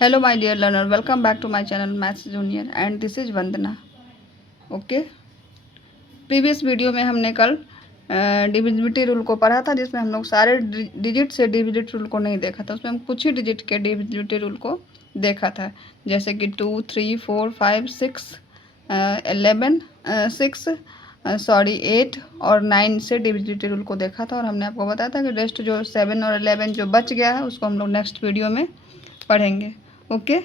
Hello my dear learner, welcome back to my channel Maths Junior and this is Vandana. Okay, previous video में हमने कल divisibility rule को पढ़ा था, जिसमें हम लोग सारे डिजिट से डिविजिबिलिटी रूल को नहीं देखा था। उसमें हम कुछ ही डिजिट के डिविजिबिलिटी रूल को देखा था, जैसे कि 2, 3, 4, 5, 6, 11, 8 और 9 से डिविजिबिलिटी रूल को देखा था। और हमने आपको बताया था कि रेस्ट जो 7 और 11 जो बच गया है उसको हम लोग नेक्स्ट वीडियो में पढ़ेंगे। ओके,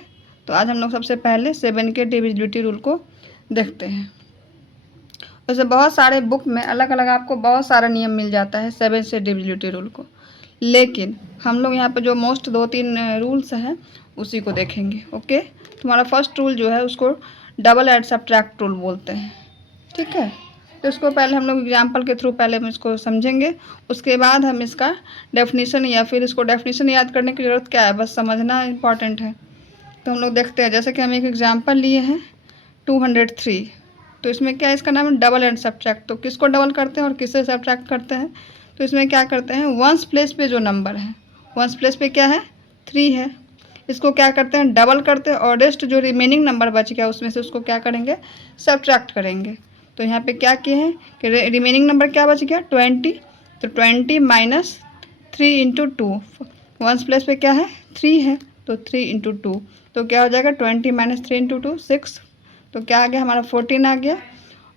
तो आज हम लोग सबसे पहले 7 के डिविजिबिलिटी रूल को देखते हैं। वैसे बहुत सारे बुक में अलग अलग आपको बहुत सारा नियम मिल जाता है 7 से डिविजिबिलिटी रूल को, लेकिन हम लोग यहाँ पे जो मोस्ट 2-3 रूल्स हैं उसी को देखेंगे। ओके, तुम्हारा फर्स्ट रूल जो है उसको डबल एड सब्ट्रैक्ट रूल बोलते हैं। ठीक है, तो इसको पहले हम लोग एग्जाम्पल के थ्रू पहले हम इसको समझेंगे, उसके बाद हम इसका डेफिनेशन या फिर इसको डेफिनेशन याद करने की ज़रूरत क्या है, बस समझना इम्पॉर्टेंट है। तो हम लोग देखते हैं, जैसे कि हम एक एग्जाम्पल लिए हैं 203, तो इसमें क्या है, इसका नाम है डबल एंड सब्ट्रैक्ट। तो किसको डबल करते हैं और किससे सब्ट्रैक्ट करते हैं, तो इसमें क्या करते हैं, वंस प्लेस पे जो नंबर है, वंस प्लेस पे क्या है 3 है, इसको क्या करते हैं डबल करते हैं, और रेस्ट जो रिमेनिंग नंबर बच गया उसमें से उसको क्या करेंगे, सब्ट्रैक्ट करेंगे। तो यहाँ पे क्या किए हैं कि रिमेनिंग नंबर क्या बच गया 20, तो 20 माइनस 3 इंटू 2, वंस प्लेस पे क्या है 3 है, तो 3 इंटू 2, तो क्या हो जाएगा 20 माइनस 3 इंटू 2 6, तो क्या आ गया हमारा 14 आ गया।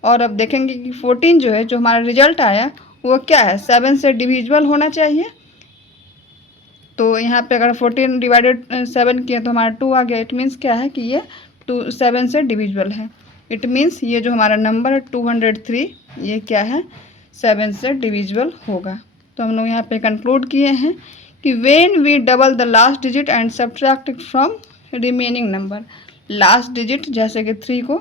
और अब देखेंगे कि 14 जो है, जो हमारा रिजल्ट आया वो क्या है 7 से डिविजिबल होना चाहिए। तो यहाँ पे अगर 14 डिवाइडेड 7 किया तो हमारा 2 आ गया। इट मीन्स क्या है कि ये 7 से डिविजिबल है। इट मीन्स ये जो हमारा नंबर है 203 ये क्या है 7 से डिविजिबल होगा। तो हम लोग यहाँ पे कंक्लूड किए हैं कि when we double the last digit and subtract it from remaining number, last digit जैसे कि 3 को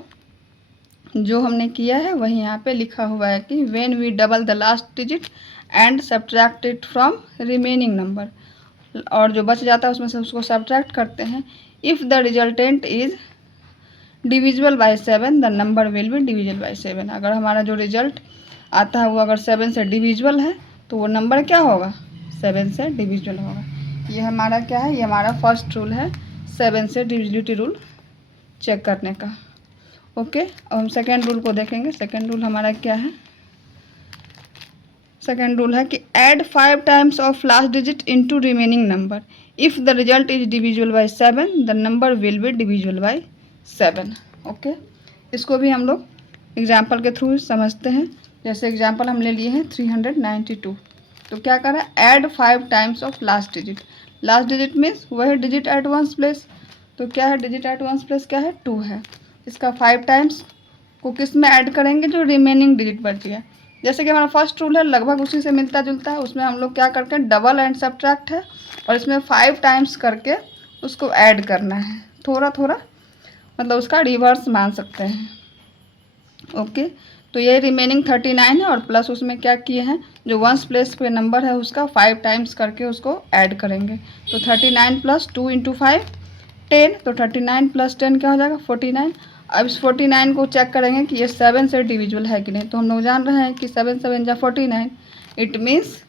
जो हमने किया है वही यहाँ पे लिखा हुआ है कि when we double the last digit and subtract it from remaining number, और जो बच जाता है उसमें से उसको सब्ट्रैक्ट करते हैं। If the resultant is divisible by 7 the number will be divisible by 7। अगर हमारा जो रिजल्ट आता है वो अगर 7 से डिविजिबल है तो वो नंबर क्या होगा 7 से डिविजिबल होगा। ये हमारा क्या है, ये हमारा फर्स्ट रूल है 7 से डिविजिबिलिटी रूल चेक करने का। ओके, अब हम सेकेंड रूल को देखेंगे। सेकेंड रूल हमारा क्या है, सेकेंड रूल है कि add 5 times of last digit into remaining number, if the result is divisible by 7 the number will be divisible by 7। Okay, इसको भी हम लोग एग्जाम्पल के थ्रू समझते हैं। जैसे एग्जाम्पल हम ले लिए हैं 392, तो क्या कर रहा है add 5 times of last digit. Last digit means वही डिजिट एट वंस प्लेस, तो क्या है डिजिट एट वंस प्लेस क्या है 2 है। इसका 5 टाइम्स को किस में ऐड करेंगे, जो रिमेनिंग डिजिट बच गया। जैसे कि हमारा फर्स्ट रूल है लगभग उसी से मिलता जुलता है, उसमें हम लोग क्या करते हैं डबल एंड सब्ट्रैक्ट है, और इसमें 5 टाइम्स करके उसको ऐड करना है, थोड़ा थोड़ा मतलब उसका रिवर्स मान सकते हैं। ओके, तो ये रिमेनिंग 39 है, और प्लस उसमें क्या किए हैं जो वंस प्लेस पे नंबर है उसका 5 टाइम्स करके उसको ऐड करेंगे। तो 39 प्लस 2 इंटू 5 10, तो 39 प्लस 10 क्या हो जाएगा 49। अब इस 49 को चेक करेंगे कि ये 7 से डिविजिबल है कि नहीं, तो हम लोग जान रहे हैं कि 7 7 जा 49, it means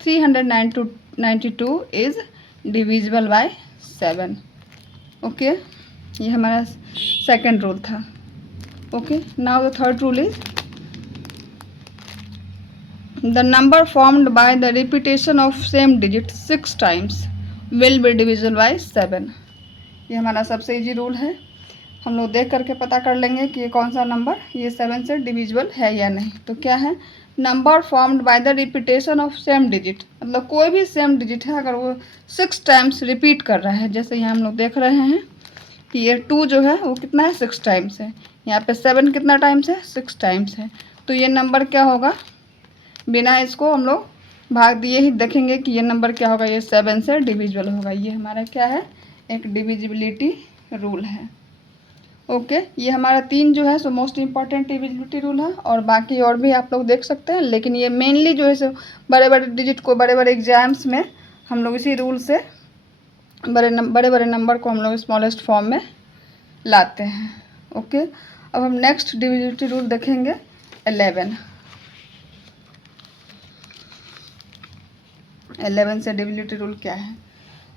392 is divisible by 7। Okay, ये हमारा सेकेंड रूल था। Okay, now the third rule is the number formed by the repetition of same digit 6 times will be divisible by 7। ये हमारा सबसे इजी रूल है। हम लोग देख करके पता कर लेंगे कि ये कौन सा नंबर ये 7 से डिविजिबल है या नहीं। तो क्या है, number formed by the repetition of same digit, मतलब कोई भी सेम डिजिट है अगर वो 6 टाइम्स रिपीट कर रहा है, जैसे यहाँ हम लोग देख रहे हैं कि ये 2 जो है वो कितना है 6 टाइम्स है, यहाँ पे 7 कितना टाइम्स है 6 टाइम्स है, तो ये नंबर क्या होगा, बिना इसको हम लोग भाग दिए ही देखेंगे कि ये नंबर क्या होगा, ये 7 से डिविजिबल होगा। ये हमारा क्या है, एक डिविजिबिलिटी रूल है। ओके, ये हमारा 3 जो है so most important divisibility rule है, और बाकी और भी आप लोग देख सकते हैं, लेकिन ये मेनली जो है सो बड़े बड़े डिजिट को बड़े बड़े एग्जाम्स में हम लोग इसी रूल से बड़े बड़े नंबर को हम लोग स्मॉलेस्ट फॉर्म में लाते हैं। ओके, अब हम नेक्स्ट डिविजिबिलिटी रूल देखेंगे 11 से डिविजिबिलिटी रूल क्या है।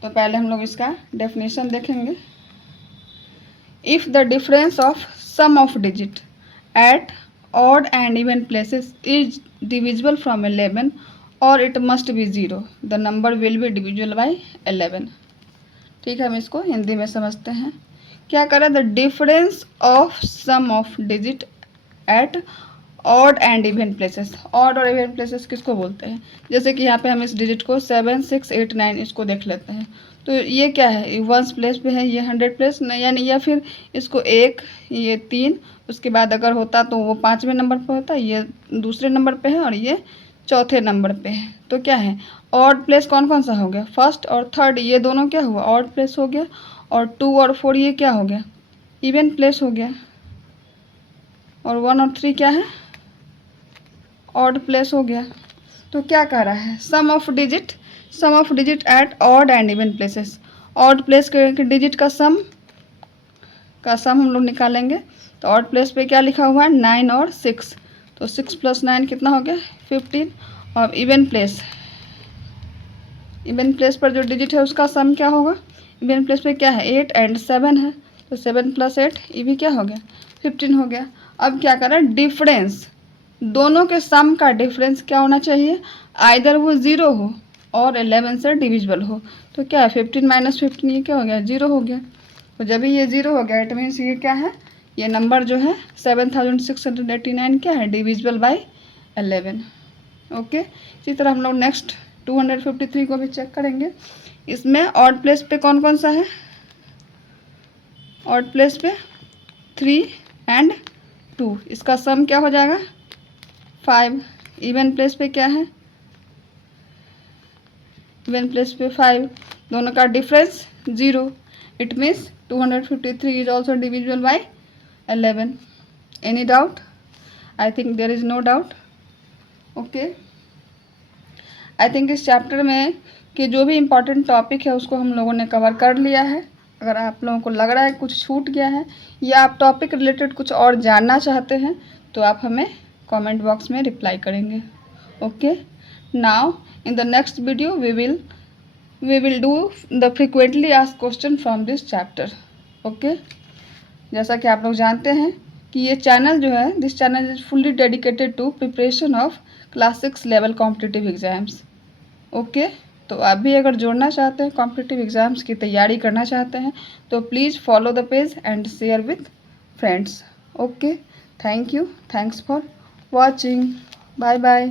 तो पहले हम लोग इसका डेफिनेशन देखेंगे। If the difference of sum of digit at odd and even places is divisible from 11 और it must be 0, the number will be divisible by 11। ठीक है, हम इसको हिंदी में समझते हैं। क्या करें, the difference of sum of digit at odd and even places. Odd और इवन प्लेसेस किसको बोलते हैं? जैसे कि यहाँ पे हम इस डिजिट को 7, 6, 8, 9 इसको देख लेते हैं। तो ये क्या है, वंस प्लेस पे है, ये 100 प्लेस यानी, या फिर इसको 1, ये 3, उसके बाद अगर होता तो वो 5वें नंबर पे होता, ये दूसरे नंबर पे है और ये चौथे नंबर पे है। तो क्या है, ऑड प्लेस कौन कौन सा हो गया, फर्स्ट और थर्ड, ये दोनों क्या हुआ, ऑड प्लेस हो गया। और 2 और 4 ये क्या हो गया, इवन प्लेस हो गया। और 1 और 3 क्या है, ऑड प्लेस हो गया। तो क्या कह रहा है, sum of digit at odd and even places. Odd place के डिजिट का सम हम लोग निकालेंगे। तो ऑड प्लेस पे क्या लिखा हुआ है, 9 और 6, तो 6 + 9 कितना हो गया, 15। और इवन प्लेस पर जो डिजिट है उसका सम क्या होगा, इवन प्लेस पे क्या है, 8 एंड 7 है, तो 7 + 8 ये भी क्या हो गया, 15 हो गया। अब क्या करें, डिफरेंस, दोनों के सम का डिफरेंस क्या होना चाहिए, आइदर वो 0 हो और 11 से डिविजिबल हो। तो क्या है, 15 - 15 ये क्या हो गया, 0 हो गया। तो जब भी ये 0 हो गया, इट मीन्स ये क्या है, ये नंबर जो है 7689 क्या है, डिविजिबल बाई 11। ओके, इसी तरह हम लोग नेक्स्ट 253 को भी चेक करेंगे। इसमें ऑड प्लेस पे कौन कौन सा है, ऑड प्लेस पे 3 एंड 2, इसका सम क्या हो जाएगा, 5। इवन प्लेस पे क्या है, इवन प्लेस पे 5, दोनों का difference 0, it means 253 is also divisible by 11। Any doubt? I think there is no doubt. Okay, I think इस चैप्टर में कि जो भी इम्पोर्टेंट टॉपिक है उसको हम लोगों ने कवर कर लिया है। अगर आप लोगों को लग रहा है कुछ छूट गया है या आप टॉपिक रिलेटेड कुछ और जानना चाहते हैं तो आप हमें कमेंट बॉक्स में रिप्लाई करेंगे। Okay, now in the next video we will do the frequently asked question from this chapter. Okay, जैसा कि आप लोग जानते हैं कि ये चैनल जो है, this channel is fully dedicated to preparation of class 6 level competitive exams. Okay, तो आप भी अगर जुड़ना चाहते हैं, कॉम्पिटिटिव एग्ज़ाम्स की तैयारी करना चाहते हैं तो please follow the page and share with friends. Okay, thank you, thanks for watching, bye bye.